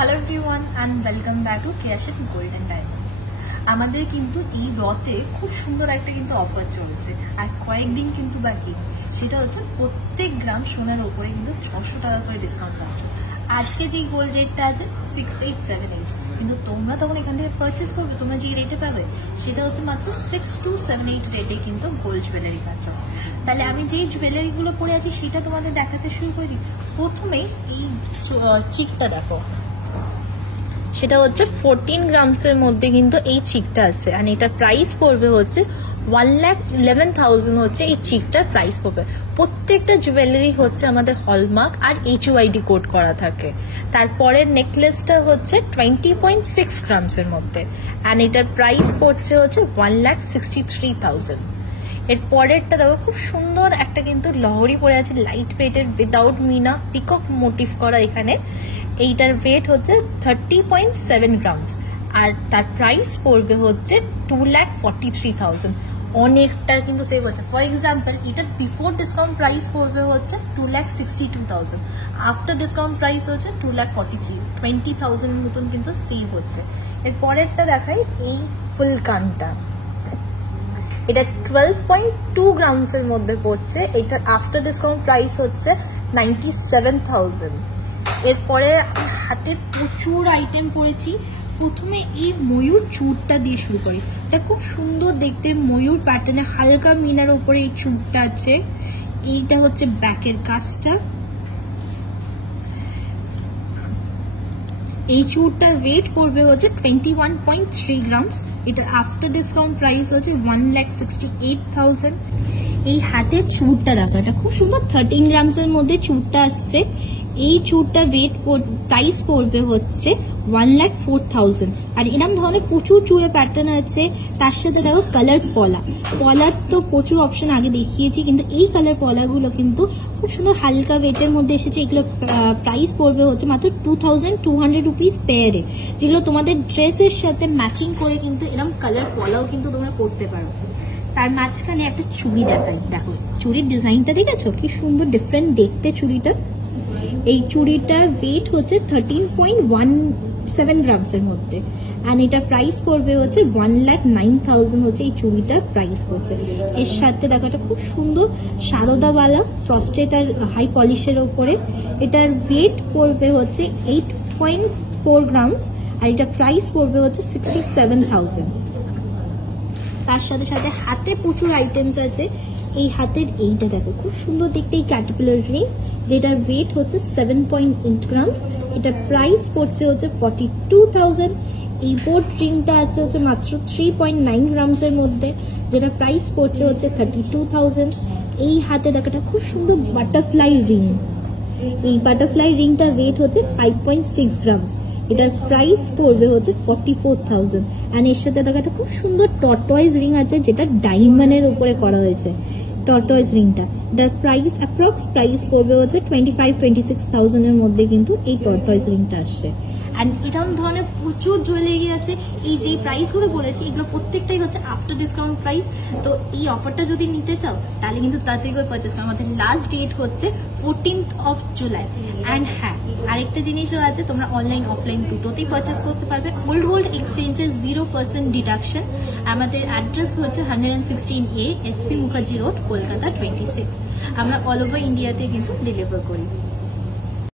Hello everyone and welcome back to কেয়াশেট gold and diamond. আমাদের কিন্তু এই রতে খুব সুন্দর একটা কিন্তু অফার চলছে, আর কয়েকদিন কিন্তু বাকি। সেটা হচ্ছে প্রত্যেক গ্রাম সোনার ওপরে কিন্তু 600 টাকা করে ডিসকাউন্ট পাচ্ছ। আজকে যেই গোল্ড রেটটা আছে 6878, কিন্তু তোমরা তখন এখান থেকে পারচেস করবে, তোমরা যে রেটে পাবে সেটা হচ্ছে মাত্র 6278 রেটে কিন্তু গোল্ড জুয়েলারি পাচ্ছ। তাহলে আমি যেই জুয়েলারিগুলো পরে আছি সেটা তোমাদের দেখাতে শুরু করে দিই। প্রথমেই এই চিকটা দেখো, সেটা হচ্ছে 14 গ্রামসের মধ্যে কিন্তু এই চিকটা আছে, আর এটার প্রাইস পড়বে হচ্ছে 1,11,000 হচ্ছে এই চিকটার প্রাইস পড়বে। প্রত্যেকটা জুয়েলারি হচ্ছে আমাদের হলমার্ক আর HUID কোড করা থাকে। তারপরের নেকলেসটা হচ্ছে 20.6 গ্রামসের মধ্যে, অ্যান্ড এটার প্রাইস পড়ছে হচ্ছে 1,63,000। এর পরেরটা দেখো, খুব সুন্দর একটা কিন্তু লহরি পরে আছে, লাইট ওয়েটের, উইদাউট মিনা, পিকক মোটিভ করা। এখানে এইটার ওয়েট হচ্ছে 30.7 গ্রামস, আর তার প্রাইস পড়বে হচ্ছে 2,43,000। অনেকটা কিন্তু সেভ হচ্ছে। ফর এক্সাম্পল, এটার বিফোর ডিসকাউন্ট প্রাইস পড়বে হচ্ছে 2,62,000, আফটার ডিসকাউন্ট প্রাইস হচ্ছে 2,43,000, 20,000 মতন কিন্তু সেভ হচ্ছে। এর পরেরটা দেখাই, এই ফুল কানটা, এটা 12.2 গ্রামসের মধ্যে পড়ছে। এটার আফটার ডিসকাউন্ট প্রাইস হচ্ছে 97,000। এরপরে হাতে প্রচুর আইটেম পড়েছি। প্রথমে এই ময়ূর চূড়টা দিয়ে শুরু করি। এটা খুব সুন্দর দেখতে, ময়ূর প্যাটার্নে হালকা মিনার উপরে এই চূড়টা আছে। এইটা হচ্ছে ব্যাকের কাজটা। এই চূড়টার ওয়েট পড়বে হচ্ছে 21.3 গ্রামস। এটার আফটার ডিসকাউন্ট প্রাইস হচ্ছে 1,68,000। এই হাতের চূড়টা দেখো, এটা খুব সুন্দর 13 গ্রামসের মধ্যে চূড়টা আসছে। এই চূড়টা ওয়েট প্রাইস পড়বে হচ্ছে 1,04,000। আর এরকম ধরনের প্রচুর চূড়ে প্যাটার্ন আছে। তার সাথে দেখো কালার পলার তো প্রচুর অপশন আগে দেখিয়েছি, কিন্তু এই কালার পলাগুলো কিন্তু খুব সুন্দর হালকা ওয়েটের মধ্যে এসেছে। এগুলো প্রাইস পড়বে হচ্ছে মাত্র 2,200 রুপিস পেয়ারে, যেগুলো তোমাদের ড্রেসের সাথে ম্যাচিং করে কিন্তু এরকম কালার পলাও কিন্তু তোমরা করতে পারো। তার মাঝখানে একটা চুড়ি দেখাই, দেখো চুড়ির ডিজাইনটা দেখেছো কি সুন্দর ডিফারেন্ট দেখতে চুড়িটা। এই চুড়িটার ওয়েট হচ্ছে 13.17 গ্রামসের মধ্যে, অ্যান্ড এটা প্রাইস পড়বে হচ্ছে 1,09,000 হচ্ছে এই চুড়িটার প্রাইস পড়ছে। এর সাথে দেখো এটা খুব সুন্দর সারদাওয়ালা ফ্রস্টেড আর হাই পলিশের ওপরে। এটার ওয়েট পড়বে হচ্ছে 8.4 গ্রামস, আর এটা প্রাইস পড়বে হচ্ছে 67,000। তার সাথে সাথে হাতে প্রচুর আইটেমস আছে। এই হাতের এইটা দেখো খুব সুন্দর দেখতে, এই ক্যাটারপিলার রিং, যেটার ওয়েট হচ্ছে 7.8 গ্রামস। এটার প্রাইস পড়ছে হচ্ছে 42,000। এই বোর্ড রিংটা আছে হচ্ছে মাত্র 3.9 গ্রামসের মধ্যে, যেটার প্রাইস পড়ছে হচ্ছে 32,000। এই হাতে দেখাটা খুব সুন্দর বাটারফ্লাই রিং। এই বাটারফ্লাই রিংটার ওয়েট হচ্ছে 5.6 গ্রামস। এটার প্রাইস পড়বে হচ্ছে 44,000। অ্যান্ড এর সাথে দেখাটা খুব সুন্দর টর্টয়েজ রিং আছে, যেটা ডায়মন্ডের উপরে করা হয়েছে। টর্টয়েজ রিংটা, এটার প্রাইস অ্যাপ্রক্স প্রাইস পড়বে হচ্ছে 25-26,000 এর মধ্যে কিন্তু এই টর্টয়েজ রিংটা আসছে। অ্যান্ড এরকম ধরনের প্রচুর জুয়েলারি আছে। এই যে প্রাইসগুলো বলেছি এগুলো প্রত্যেকটাই হচ্ছে আফটার ডিসকাউন্ট প্রাইস। তো এই অফারটা যদি নিতে চাও তাহলে কিন্তু তাড়াতাড়ি করে পারচেস করো। আমাদের লাস্ট ডেট হচ্ছে 14th of July। অ্যান্ড হ্যাঁ, আরেকটা জিনিসও আছে, তোমরা অনলাইন অফলাইন দুটোতেই পারচেস করতে পারবে। ওল্ড গোল্ড এক্সচেঞ্জের 0% ডিডাকশন। আমাদের অ্যাড্রেস হচ্ছে 116A SP Mukherjee road, Kolkata 26। আমরা অল ওভার ইন্ডিয়াতে কিন্তু ডেলিভার করি।